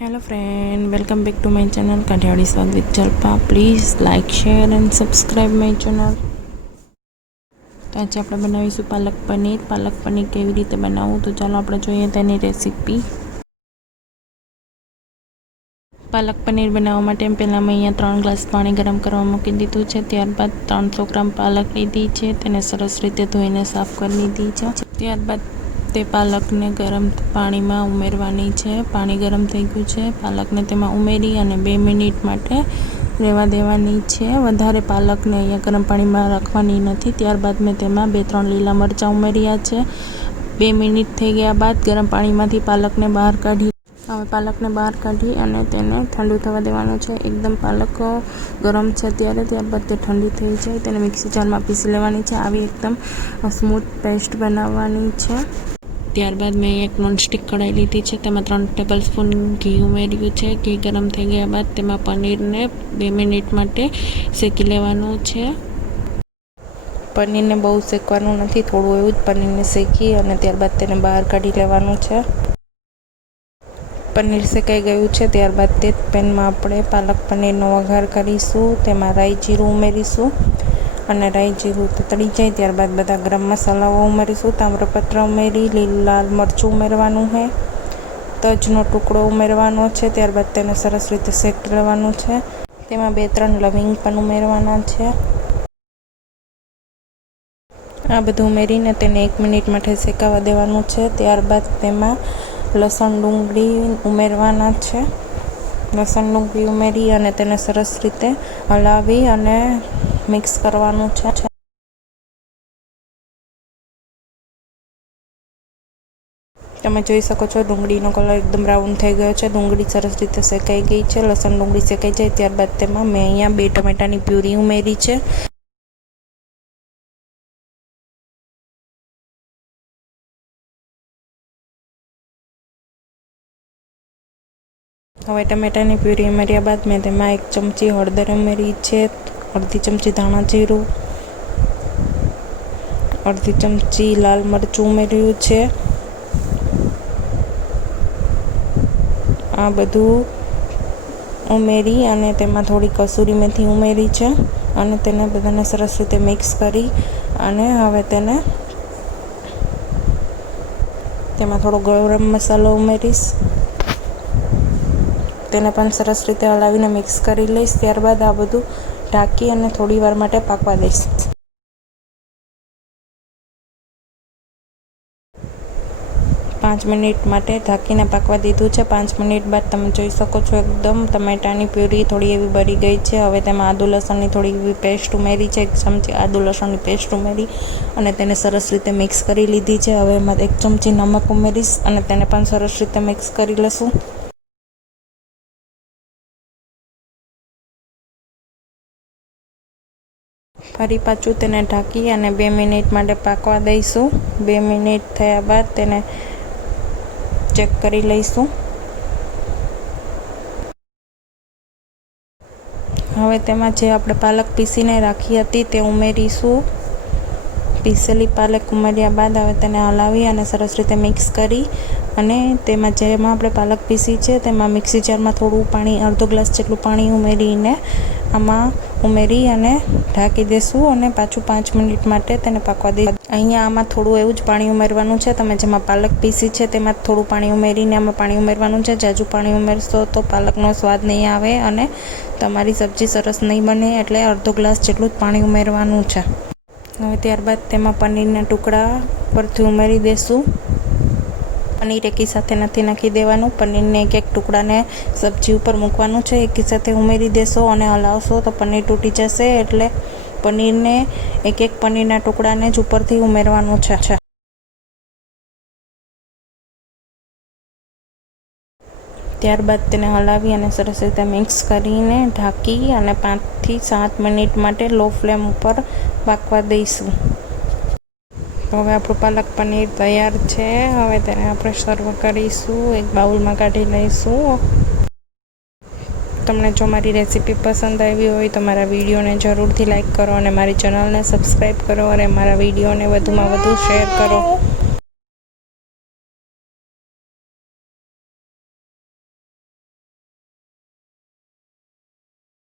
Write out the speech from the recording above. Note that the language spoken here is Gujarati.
Hello friend, welcome back to my channel Kathiawadi स्वाद with Jalpa. Please like share and subscribe my channel. तो आज આપણે બનાવીશું પાલક પનીર કેવી રીતે બનાવવું, તો ચાલો આપણે જોઈએ તેની રેસીપી। પાલક પનીર બનાવવા માટે પહેલાં મેં અહીંયા 3 ગ્લાસ પાણી ગરમ કરવા મૂકી દીધું છે। ત્યારબાદ 300 ગ્રામ પાલક લીધી છે, તેને સરસ રીતે ધોઈને સાફ કરી લીધી છે। ત્યારબાદ તે પાલકને ગરમ પાણીમાં ઉમેરવાની છે। પાણી ગરમ થઈ ગયું છે, પાલકને તેમાં ઉમેરી અને 2 મિનિટ માટે રહેવા દેવાની છે। વધારે પાલકને અહીંયા ગરમ પાણીમાં રાખવાની નથી। ત્યારબાદ મેં તેમાં 2-3 લીલા મરચાં ઉમેર્યા છે। 2 મિનિટ થઈ ગયા બાદ ગરમ પાણીમાંથી પાલકને બહાર કાઢી અને તેને ઠંડુ થવા દેવાનું છે। એકદમ પાલક ગરમ છે ત્યારબાદ તે ઠંડી થઈ જાય તેને મિક્સી જારમાં પીસી લેવાની છે। આવી એકદમ સ્મૂથ પેસ્ટ બનાવવાની છે। ત્યારબાદ મેં એક નોનસ્ટિક કઢાઈ લીધી છે, તેમાં 3 ટેબલ સ્પૂન ઘી ઉમેર્યું છે। ઘી ગરમ થઈ ગયા બાદ તેમાં પનીરને 2 મિનિટ માટે શેકી લેવાનું છે। પનીરને બહુ શેકવાનું નથી, થોડું એવું જ પનીરને શેકી અને ત્યારબાદ તેને બહાર કાઢી લેવાનું છે। પનીર શેકાઈ ગયું છે, ત્યારબાદ તે પેનમાં આપણે પાલક પનીરનો વઘાર કરીશું। તેમાં રાઈ જીરું ઉમેરીશું અને રાઈ જીરું તળી જાય ત્યારબાદ બધા ગરમ મસાલાઓ ઉમેરીશું। તામ્રપત્ર ઉમેરી, લાલ મરચું ઉમેરવાનું છે, તજનો ટુકડો ઉમેરવાનો છે। ત્યારબાદ તેને સરસ રીતે શેકી લેવાનું છે। તેમાં 2-3 લવિંગ પણ ઉમેરવાના છે। આ બધું ઉમેરીને તેને 1 મિનિટ માટે શેકાવા દેવાનું છે। ત્યારબાદ તેમાં લસણ ડુંગળી ઉમેરવાના છે। લસણ ડુંગળી ઉમેરી અને તેને સરસ રીતે હલાવી અને મિક્સ કરવાનું છે। તમે જોઈ શકો છો ડુંગળીનો કલર એકદમ બ્રાઉન થઈ ગયો છે। ડુંગળી સરસ રીતે શેકાઈ ગઈ છે। લસણ ડુંગળી શેકાઈ જાય ત્યારબાદ તેમાં મેં અહીંયા 2 ટમેટાની પ્યુરી ઉમેરી છે। હવે ટમેટાની પ્યુરી ઉમેર્યા બાદ મેં તેમાં 1 ચમચી હળદર ઉમેરી છે, અડધી ચમચી ધાણા જીરું, અડધી ચમચી લાલ મરચું ઉમેર્યું છે। આ બધું ઉમેરી અને તેમાં થોડી કસૂરી મેથી ઉમેરી છે અને તેને બધાને સરસ રીતે મિક્સ કરી અને હવે તેમાં થોડો ગરમ મસાલો ઉમેરીશ, તેને પણ સરસ રીતે હલાવીને મિક્સ કરી લઈશ। ત્યારબાદ આ બધું ઢાંકી અને થોડી વાર માટે પાકવા દઈશ। 5 મિનિટ માટે ઢાંકીને પાકવા દીધું છે। 5 મિનિટ બાદ તમે જોઈ શકો છો એકદમ ટમેટાની પ્યુરી થોડી એવી બળી ગઈ છે। હવે તેમાં આદુ લસણની થોડી એવી પેસ્ટ ઉમેરી છે, 1 ચમચી આદુ લસણની પેસ્ટ ઉમેરી અને તેને સરસ રીતે મિક્સ કરી લીધી છે। હવે એમાં 1 ચમચી નમક ઉમેરીશ અને તેને પણ સરસ રીતે મિક્સ કરી લઈશું। ફરી પાછું તેને ઢાંકી અને 2 મિનિટ માટે પાકવા દઈશું। 2 મિનિટ થયા બાદ તેને ચેક કરી લઈશું। હવે તેમાં જે આપણે પાલક પીસીને રાખી હતી તે ઉમેરીશું। પીસેલી પાલક ઉમેર્યા બાદ હવે તેને હલાવી અને સરસ રીતે મિક્સ કરી અને જેમાં આપણે પાલક પીસી છે તેમાં મિક્સી જારમાં થોડું પાણી, અડધો ગ્લાસ જેટલું પાણી ઉમેરીને આમાં ઉમેરી અને ઢાંકી દેશું અને પાછું 5 મિનિટ માટે તેને પાકવા દઈશું। અહીંયા આમાં થોડું એવું જ પાણી ઉમેરવાનું છે। તમે જેમાં પાલક પીસી છે તેમાં થોડું પાણી ઉમેરીને આમાં પાણી ઉમેરવાનું છે। જાજુ પાણી ઉમેરશો તો પાલકનો સ્વાદ નહીં આવે અને તમારી સબ્જી સરસ નહીં બને, એટલે અડધો ગ્લાસ જેટલું જ પાણી ઉમેરવાનું છે। હવે ત્યારબાદ તેમાં પનીરના ટુકડા પરથી ઉમેરી દેશું। પનીર એકી સાથે નથી નાખી દેવાનું, પનીરને એક ટુકડાને સબ્જી ઉપર મૂકવાનું છે। એકી સાથે ઉમેરી દેશો અને હલાવશો તો પનીર તૂટી જશે, એટલે પનીરને એક પનીરના ટુકડાને જ ઉપરથી ઉમેરવાનું છે। ત્યારબાદ તેને હલાવી અને સરસ રીતે મિક્સ કરીને ઢાંકી અને 5 થી 7 મિનિટ માટે લો ફ્લેમ ઉપર પાકવા દઈશું। તો હવે આપણું પાલક પનીર તૈયાર છે। હવે તેને આપણે સર્વ કરીશું, એક બાઉલમાં કાઢી લઈશું। તમને જો મારી રેસીપી પસંદ આવી હોય તો મારા વિડીયોને જરૂરથી લાઈક કરો અને મારી ચેનલને સબસ્ક્રાઈબ કરો અને મારા વિડીયોને વધુમાં વધુ શેર કરો।